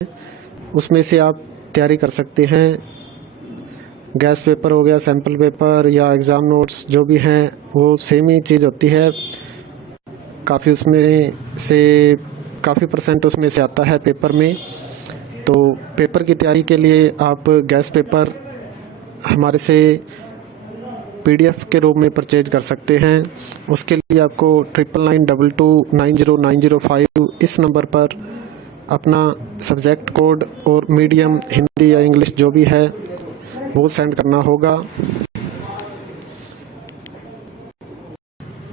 उसमें से आप तैयारी कर सकते हैं। गैस पेपर हो गया, सैम्पल पेपर या एग्ज़ाम नोट्स जो भी हैं वो सेम ही चीज़ होती है। काफ़ी उसमें से काफ़ी परसेंट उसमें से आता है पेपर में। तो पेपर की तैयारी के लिए आप गैस पेपर हमारे से PDF के रूप में परचेज कर सकते हैं। उसके लिए आपको 9992290905 इस नंबर पर अपना सब्जेक्ट कोड और मीडियम हिंदी या इंग्लिश जो भी है वो सेंड करना होगा।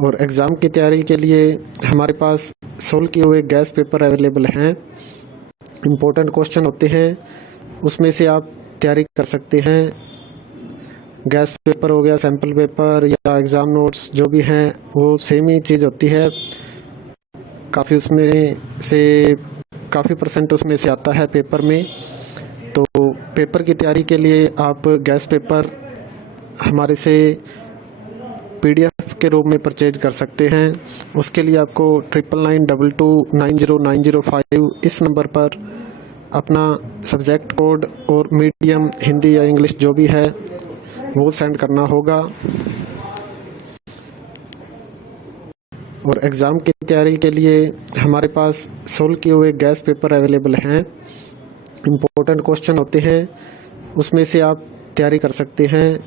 और एग्ज़ाम की तैयारी के लिए हमारे पास सोल्व किए हुए गैस पेपर अवेलेबल हैं। इम्पोर्टेंट क्वेश्चन होते हैं, उसमें से आप तैयारी कर सकते हैं। गैस पेपर हो गया, सैम्पल पेपर या एग्ज़ाम नोट्स जो भी हैं वो सेम ही चीज़ होती है। काफ़ी उसमें से काफ़ी परसेंट उसमें से आता है पेपर में। तो पेपर की तैयारी के लिए आप गैस पेपर हमारे से PDF के रूप में परचेज कर सकते हैं। उसके लिए आपको 9992290905 इस नंबर पर अपना सब्जेक्ट कोड और मीडियम हिंदी या इंग्लिश जो भी है वो सेंड करना होगा। और एग्ज़ाम की तैयारी के लिए हमारे पास सोल्व किए हुए गैस पेपर अवेलेबल हैं। इम्पोर्टेंट क्वेश्चन होते हैं, उसमें से आप तैयारी कर सकते हैं।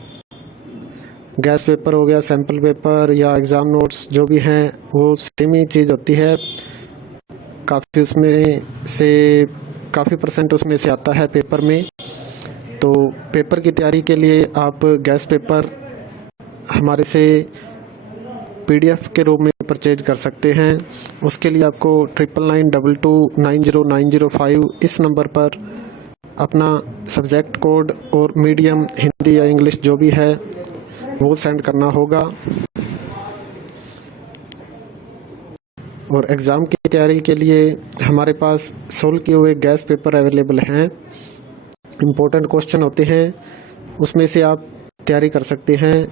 गैस पेपर हो गया, सैम्पल पेपर या एग्ज़ाम नोट्स जो भी हैं वो सेम ही चीज़ होती है। काफ़ी उसमें से काफ़ी परसेंट उसमें से आता है पेपर में। तो पेपर की तैयारी के लिए आप गैस पेपर हमारे से PDF के रूप में परचेज कर सकते हैं। उसके लिए आपको 9992290905 इस नंबर पर अपना सब्जेक्ट कोड और मीडियम हिंदी या इंग्लिश जो भी है वो सेंड करना होगा। और एग्ज़ाम की तैयारी के लिए हमारे पास सोल्व किए हुए गैस पेपर अवेलेबल हैं। इम्पोर्टेंट क्वेश्चन होते हैं, उसमें से आप तैयारी कर सकते हैं।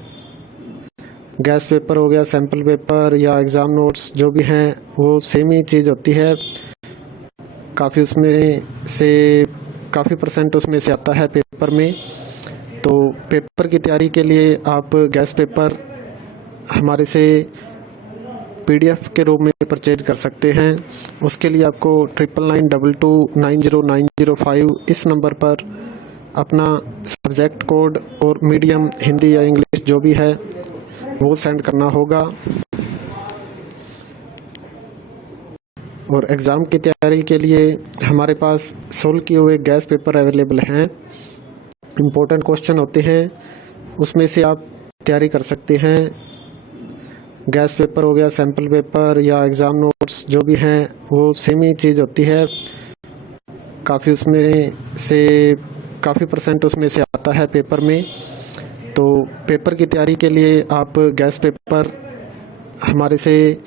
गैस पेपर हो गया, सैम्पल पेपर या एग्ज़ाम नोट्स जो भी हैं वो सेम ही चीज़ होती है। काफ़ी उसमें से काफ़ी परसेंट उसमें से आता है पेपर में। तो पेपर की तैयारी के लिए आप गैस पेपर हमारे से PDF के रूप में परचेज कर सकते हैं। उसके लिए आपको 9992290905 इस नंबर पर अपना सब्जेक्ट कोड और मीडियम हिंदी या इंग्लिश जो भी है वो सेंड करना होगा। और एग्ज़ाम की तैयारी के लिए हमारे पास सोल्व किए हुए गैस पेपर अवेलेबल हैं। इम्पोर्टेंट क्वेश्चन होते हैं, उसमें से आप तैयारी कर सकते हैं। गैस पेपर हो गया, सैम्पल पेपर या एग्ज़ाम नोट्स जो भी हैं वो सेम ही चीज़ होती है। काफ़ी उसमें से काफ़ी परसेंट उसमें से आता है पेपर में। तो पेपर की तैयारी के लिए आप गैस पेपर हमारे से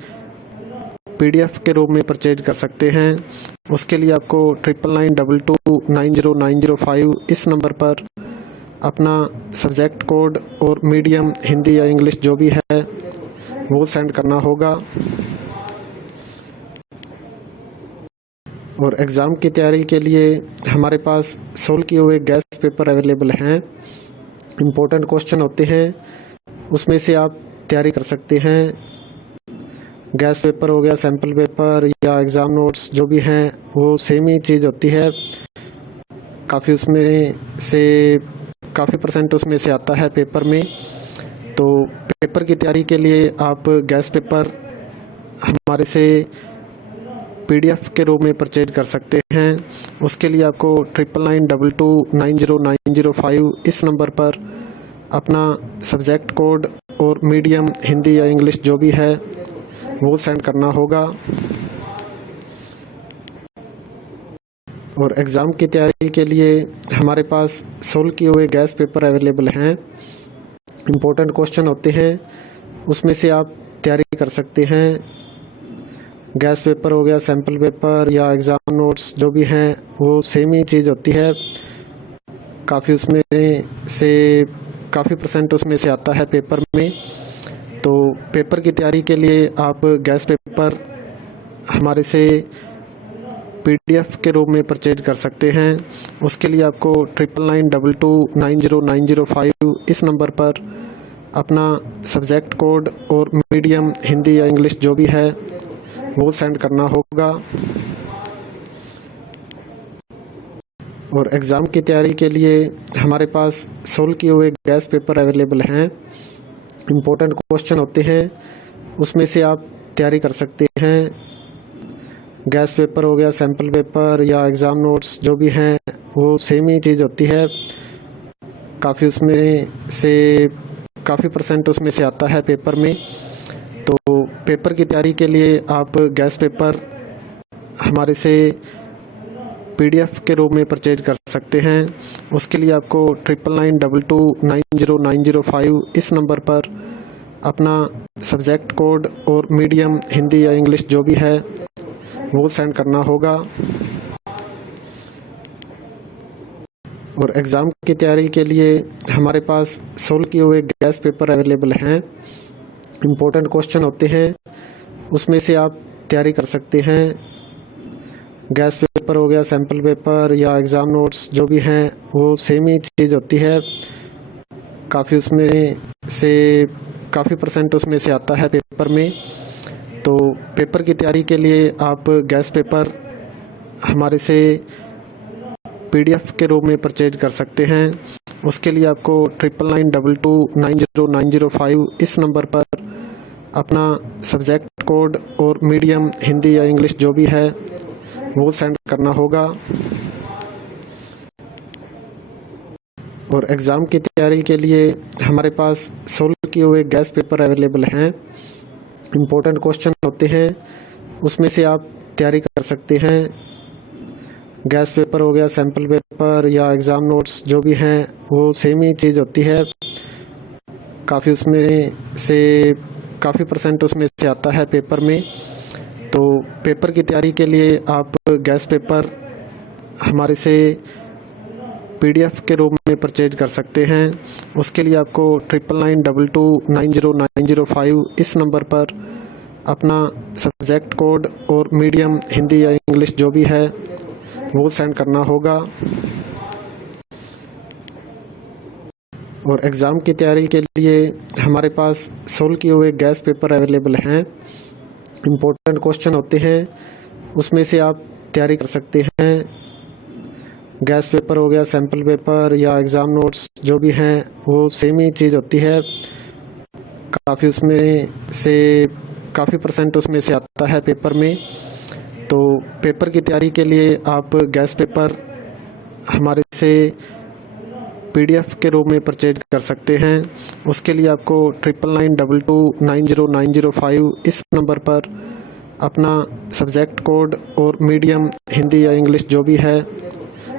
PDF के रूप में परचेज कर सकते हैं। उसके लिए आपको 9992290905 इस नंबर पर अपना सब्जेक्ट कोड और मीडियम हिंदी या इंग्लिश जो भी है वो सेंड करना होगा। और एग्ज़ाम की तैयारी के लिए हमारे पास सोल्व किए हुए गैस पेपर अवेलेबल हैं। इम्पोर्टेंट क्वेश्चन होते हैं, उसमें से आप तैयारी कर सकते हैं। गैस पेपर हो गया, सैम्पल पेपर या एग्ज़ाम नोट्स जो भी हैं वो सेम ही चीज़ होती है। काफ़ी उसमें से काफ़ी परसेंट उसमें से आता है पेपर में। तो पेपर की तैयारी के लिए आप गैस पेपर हमारे से PDF के रूप में परचेज कर सकते हैं। उसके लिए आपको 9992290905 इस नंबर पर अपना सब्जेक्ट कोड और मीडियम हिंदी या इंग्लिश जो भी है वो सेंड करना होगा। और एग्ज़ाम की तैयारी के लिए हमारे पास सोल्व किए हुए गैस पेपर अवेलेबल हैं। इम्पोर्टेंट क्वेश्चन होते हैं, उसमें से आप तैयारी कर सकते हैं। गैस पेपर हो गया, सैम्पल पेपर या एग्ज़ाम नोट्स जो भी हैं वो सेम ही चीज़ होती है। काफ़ी उसमें से काफ़ी परसेंट उसमें से आता है पेपर में। तो पेपर की तैयारी के लिए आप गैस पेपर हमारे से PDF के रूप में परचेज कर सकते हैं। उसके लिए आपको 9992290905 इस नंबर पर अपना सब्जेक्ट कोड और मीडियम हिंदी या इंग्लिश जो भी है वो सेंड करना होगा। और एग्ज़ाम की तैयारी के लिए हमारे पास सोल्व किए हुए गैस पेपर अवेलेबल हैं। इम्पोर्टेंट क्वेश्चन होते हैं, उसमें से आप तैयारी कर सकते हैं। गैस पेपर हो गया, सैम्पल पेपर या एग्ज़ाम नोट्स जो भी हैं वो सेम ही चीज़ होती है। काफ़ी परसेंट उसमें से आता है पेपर में। तो पेपर की तैयारी के लिए आप गैस पेपर हमारे से PDF के रूप में परचेज कर सकते हैं। उसके लिए आपको 9992290905 इस नंबर पर अपना सब्जेक्ट कोड और मीडियम हिंदी या इंग्लिश जो भी है वो सेंड करना होगा। और एग्ज़ाम की तैयारी के लिए हमारे पास सोल्व किए हुए गैस पेपर अवेलेबल हैं। इम्पोर्टेंट क्वेश्चन होते हैं, उसमें से आप तैयारी कर सकते हैं। गैस पेपर हो गया, सैम्पल पेपर या एग्ज़ाम नोट्स जो भी हैं वो सेम ही चीज़ होती है। काफ़ी परसेंट उसमें से आता है पेपर में। तो पेपर की तैयारी के लिए आप गैस पेपर हमारे से PDF के रूप में परचेज कर सकते हैं। उसके लिए आपको 9992290905 इस नंबर पर अपना सब्जेक्ट कोड और मीडियम हिंदी या इंग्लिश जो भी है वो सेंड करना होगा। और एग्ज़ाम की तैयारी के लिए हमारे पास सोल्व किए हुए गैस पेपर अवेलेबल हैं। इम्पोर्टेंट क्वेश्चन होते हैं, उसमें से आप तैयारी कर सकते हैं। गैस पेपर हो गया, सैम्पल पेपर या एग्ज़ाम नोट्स जो भी हैं वो सेम ही चीज़ होती है। काफ़ी परसेंट उसमें से आता है पेपर में। तो पेपर की तैयारी के लिए आप गैस पेपर हमारे से PDF के रूप में परचेज कर सकते हैं। उसके लिए आपको 9992290905 इस नंबर पर अपना सब्जेक्ट कोड और मीडियम हिंदी या इंग्लिश जो भी है वो सेंड करना होगा। और एग्ज़ाम की तैयारी के लिए हमारे पास सोल्व किए हुए गैस पेपर अवेलेबल हैं। इम्पोर्टेंट क्वेश्चन होते हैं, उसमें से आप तैयारी कर सकते हैं। गैस पेपर हो गया, सैम्पल पेपर या एग्ज़ाम नोट्स जो भी हैं वो सेम ही चीज़ होती है। काफ़ी परसेंट उसमें से आता है पेपर में। तो पेपर की तैयारी के लिए आप गैस पेपर हमारे से PDF के रूप में परचेज कर सकते हैं। उसके लिए आपको 9992290905 इस नंबर पर अपना सब्जेक्ट कोड और मीडियम हिंदी या इंग्लिश जो भी है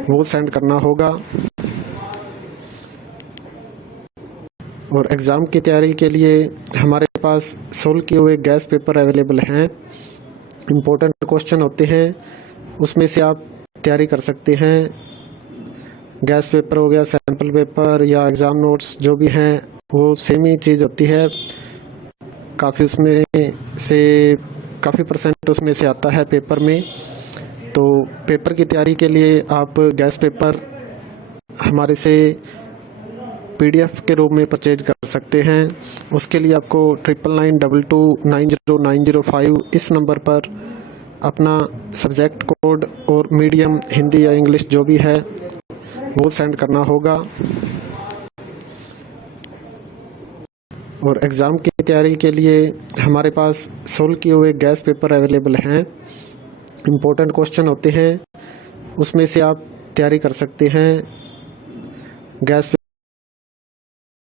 वो सेंड करना होगा। और एग्ज़ाम की तैयारी के लिए हमारे पास सोल्व किए हुए गैस पेपर अवेलेबल हैं। इम्पोर्टेंट क्वेश्चन होते हैं, उसमें से आप तैयारी कर सकते हैं। गैस पेपर हो गया, सैम्पल पेपर या एग्ज़ाम नोट्स जो भी हैं वो सेम ही चीज़ होती है। काफ़ी परसेंट उसमें से आता है पेपर में। तो पेपर की तैयारी के लिए आप गैस पेपर हमारे से PDF के रूप में परचेज कर सकते हैं। उसके लिए आपको 9992290905 इस नंबर पर अपना सब्जेक्ट कोड और मीडियम हिंदी या इंग्लिश जो भी है वो सेंड करना होगा। और एग्ज़ाम की तैयारी के लिए हमारे पास सोल्व किए हुए गैस पेपर अवेलेबल हैं। इम्पोर्टेंट क्वेश्चन होते हैं, उसमें से आप तैयारी कर सकते हैं। गैस